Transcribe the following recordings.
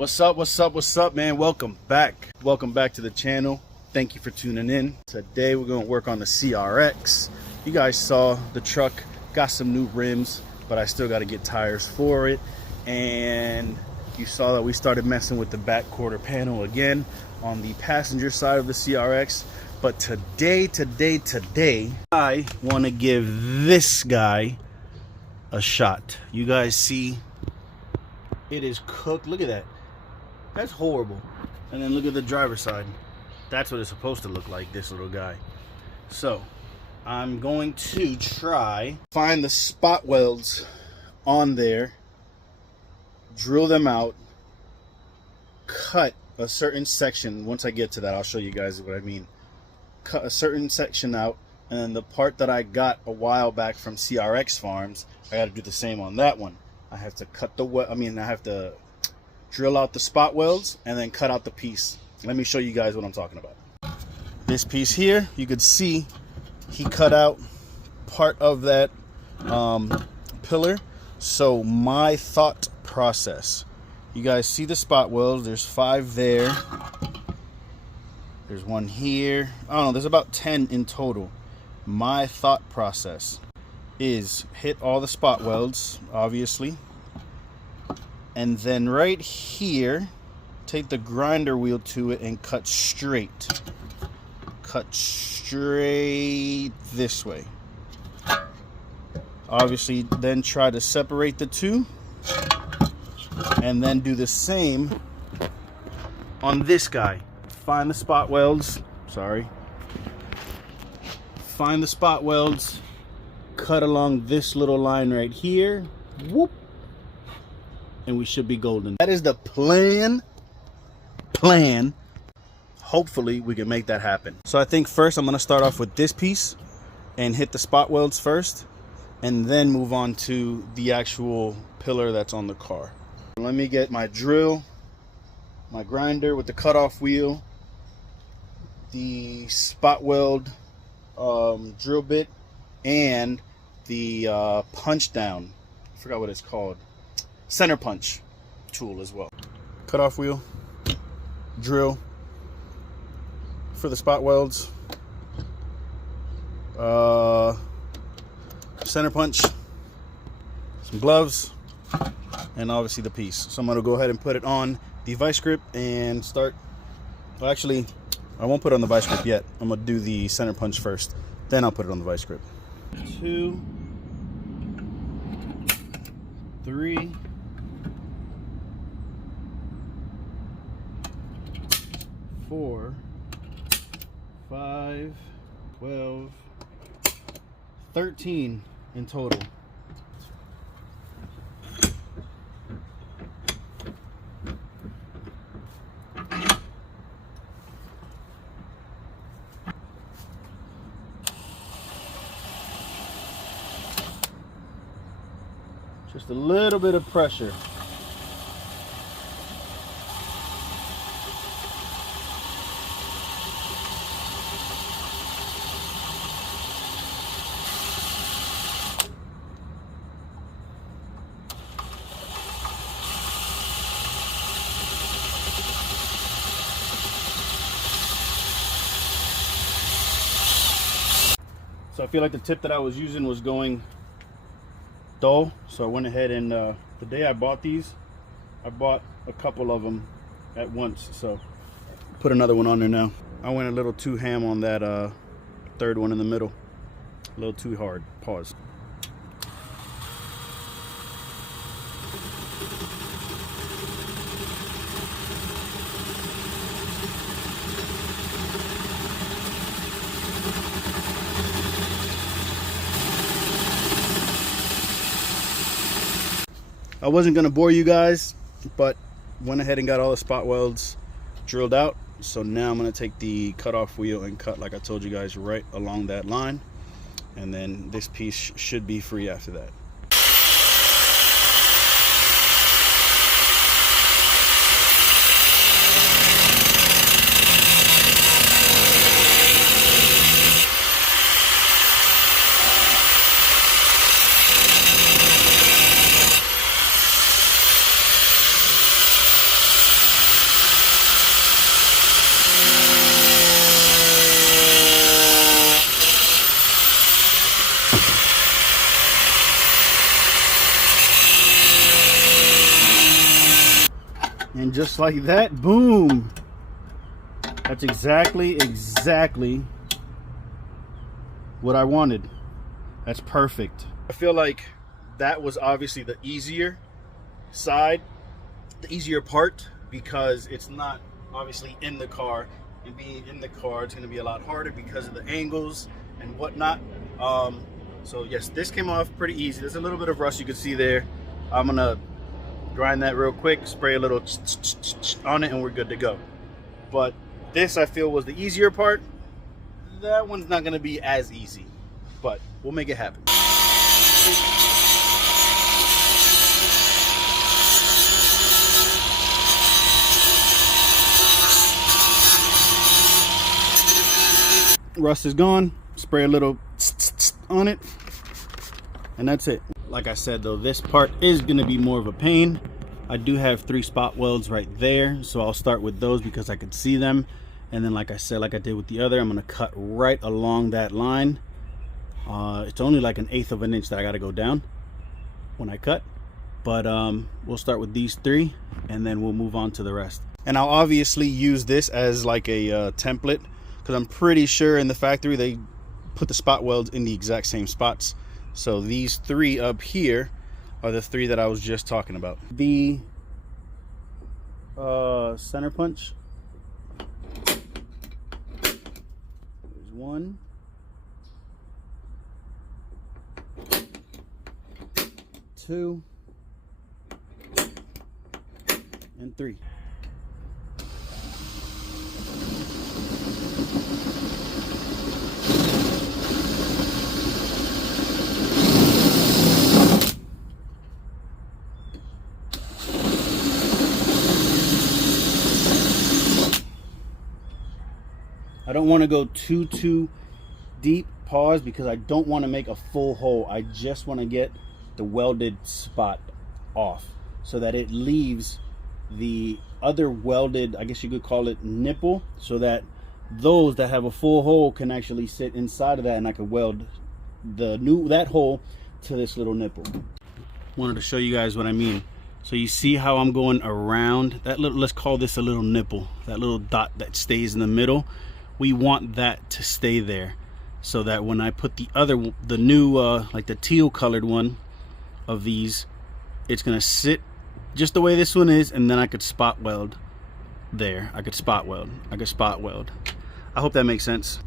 What's up, man? Welcome back to the channel. Thank you for tuning in. Today we're going to work on the CRX. You guys saw the truck got some new rims, but I still got to get tires for it. And you saw that we started messing with the back quarter panel again on the passenger side of the CRX. But today I want to give this guy a shot. You guys see it is cooked. Look at that. That's horrible. And then look at the driver's side. That's what it's supposed to look like, this little guy. So I'm going to try find the spot welds on there, drill them out, cut a certain section. Once I get to that, I'll show you guys what I mean. Cut a certain section out, and then the part that I got a while back from CRX Farms, I got to do the same on that one. I have to cut I have to drill out the spot welds and then cut out the piece. Let me show you guys what I'm talking about. This piece here, you could see he cut out part of that pillar. So my thought process, you guys see the spot welds, there's 5 there, there's 1 here, I don't know, there's about 10 in total. My thought process is hit all the spot welds, obviously, and then right here take the grinder wheel to it and cut straight this way. Obviously then try to separate the two and then do the same on this guy. Find the spot welds, find the spot welds, cut along this little line right here, whoop, and we should be golden. That is the plan. Hopefully we can make that happen. So I think first I'm going to start off with this piece and hit the spot welds first, and then move on to the actual pillar that's on the car. Let me get my drill, my grinder with the cutoff wheel, the spot weld drill bit, and the punch down, I forgot what it's called, center punch tool as well. Cutoff wheel, drill for the spot welds, center punch, some gloves, and obviously the piece. So I'm going to go ahead and put it on the vice grip and start. Well, actually, I won't put it on the vice grip yet. I'm going to do the center punch first, then I'll put it on the vice grip. 2, 3, 4, 5, 12, 13 in total. Just a little bit of pressure. So I feel like the tip that I was using was going dull, so I went ahead and the day I bought these, I bought a couple of them at once, so put another one on there now. I went a little too ham on that third one in the middle, a little too hard. Pause. I wasn't going to bore you guys, but went ahead and got all the spot welds drilled out. So now I'm going to take the cutoff wheel and cut, like I told you guys, right along that line. And then this piece should be free after that. And just like that, boom. That's exactly what I wanted. That's perfect. I feel like that was obviously the easier side, the easier part, because it's not obviously in the car, and being in the car it's going to be a lot harder because of the angles and whatnot. So yes, this came off pretty easy. There's a little bit of rust you can see there. I'm gonna grind that real quick, spray a little on it, and we're good to go. But this, I feel, was the easier part. That one's not gonna be as easy, but we'll make it happen. Rust is gone. Spray a little on it, and that's it. Like I said though, this part is going to be more of a pain. I do have 3 spot welds right there, so I'll start with those because I can see them. And then, like I said, like I did with the other, I'm going to cut right along that line. It's only like 1/8 of an inch that I got to go down when I cut, but we'll start with these 3 and then we'll move on to the rest. And I'll obviously use this as like a template, because I'm pretty sure in the factory they put the spot welds in the exact same spots. So these 3 up here are the 3 that I was just talking about. The center punch. There's 1, 2, and 3. I don't want to go too deep, pause, because I don't want to make a full hole. I just want to get the welded spot off so that it leaves the other welded, I guess you could call it, nipple, so that those that have a full hole can actually sit inside of that, and I could weld that hole to this little nipple. Wanted to show you guys what I mean. So you see how I'm going around that little, let's call this a little nipple, that little dot that stays in the middle. We want that to stay there so that when I put the new like the teal colored one of these, it's gonna sit just the way this one is, and then I could spot weld there. I could spot weld. I hope that makes sense.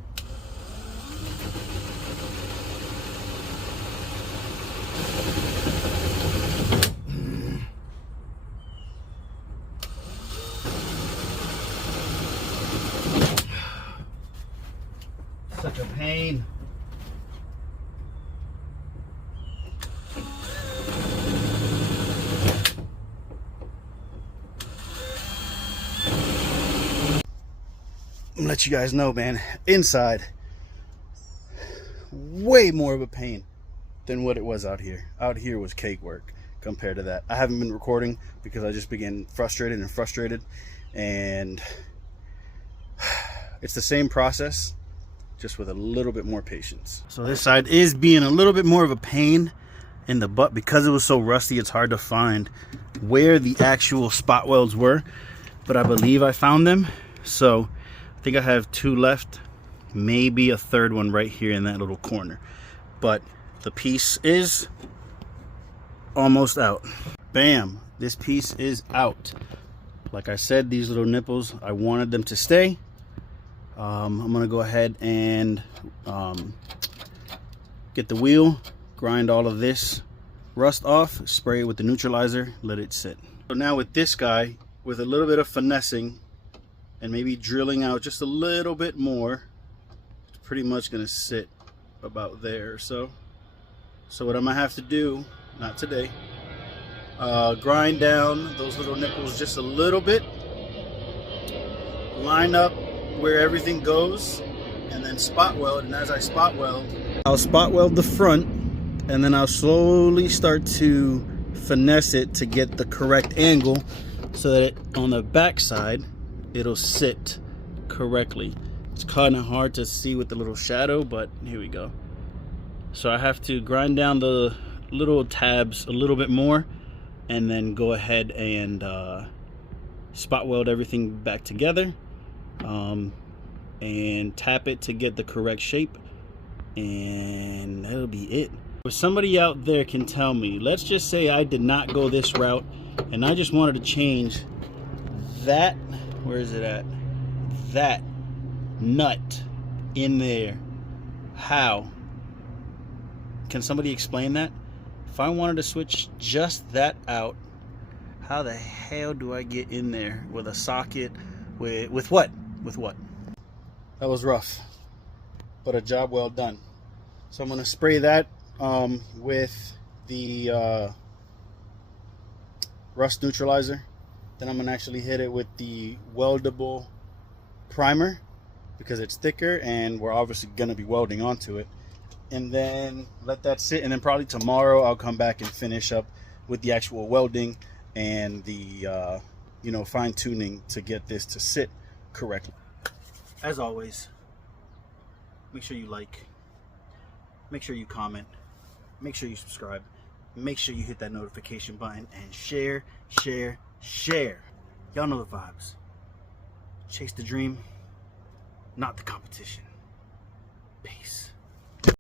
Such a pain. I'm gonna let you guys know, man, inside, way more of a pain than what it was out here. Out here was cake work compared to that. I haven't been recording because I just began frustrated, and it's the same process, just with a little bit more patience. So this side is being a little bit more of a pain in the butt because it was so rusty. It's hard to find where the actual spot welds were, but I believe I found them. So I think I have 2 left, maybe a 3rd one right here in that little corner, but the piece is almost out. Bam, this piece is out. Like I said, these little nipples, I wanted them to stay. I'm gonna go ahead and get the wheel, grind all of this rust off, spray it with the neutralizer, let it sit. So now with this guy, with a little bit of finessing and maybe drilling out just a little bit more, it's pretty much gonna sit about there or so. So what I'm gonna have to do, not today, grind down those little nipples just a little bit, line up where everything goes, and then spot weld. And as I spot weld, I'll spot weld the front, and then I'll slowly start to finesse it to get the correct angle so that on the back side it'll sit correctly. It's kind of hard to see with the little shadow, but here we go. So I have to grind down the little tabs a little bit more, and then go ahead and spot weld everything back together, and tap it to get the correct shape, and that'll be it. If somebody out there can tell me, let's just say I did not go this route and I just wanted to change that, where is it at, that nut in there, how can somebody explain that? If I wanted to switch just that out, how the hell do I get in there with a socket, with what? That was rough, but a job well done. So I'm gonna spray that with the rust neutralizer. Then I'm gonna actually hit it with the weldable primer because it's thicker and we're obviously gonna be welding onto it. And then let that sit, and then probably tomorrow I'll come back and finish up with the actual welding and the you know, fine-tuning to get this to sit correctly. As always, make sure you like, make sure you comment, make sure you subscribe, make sure you hit that notification button, and share. Y'all know the vibes. Chase the dream, not the competition. Peace.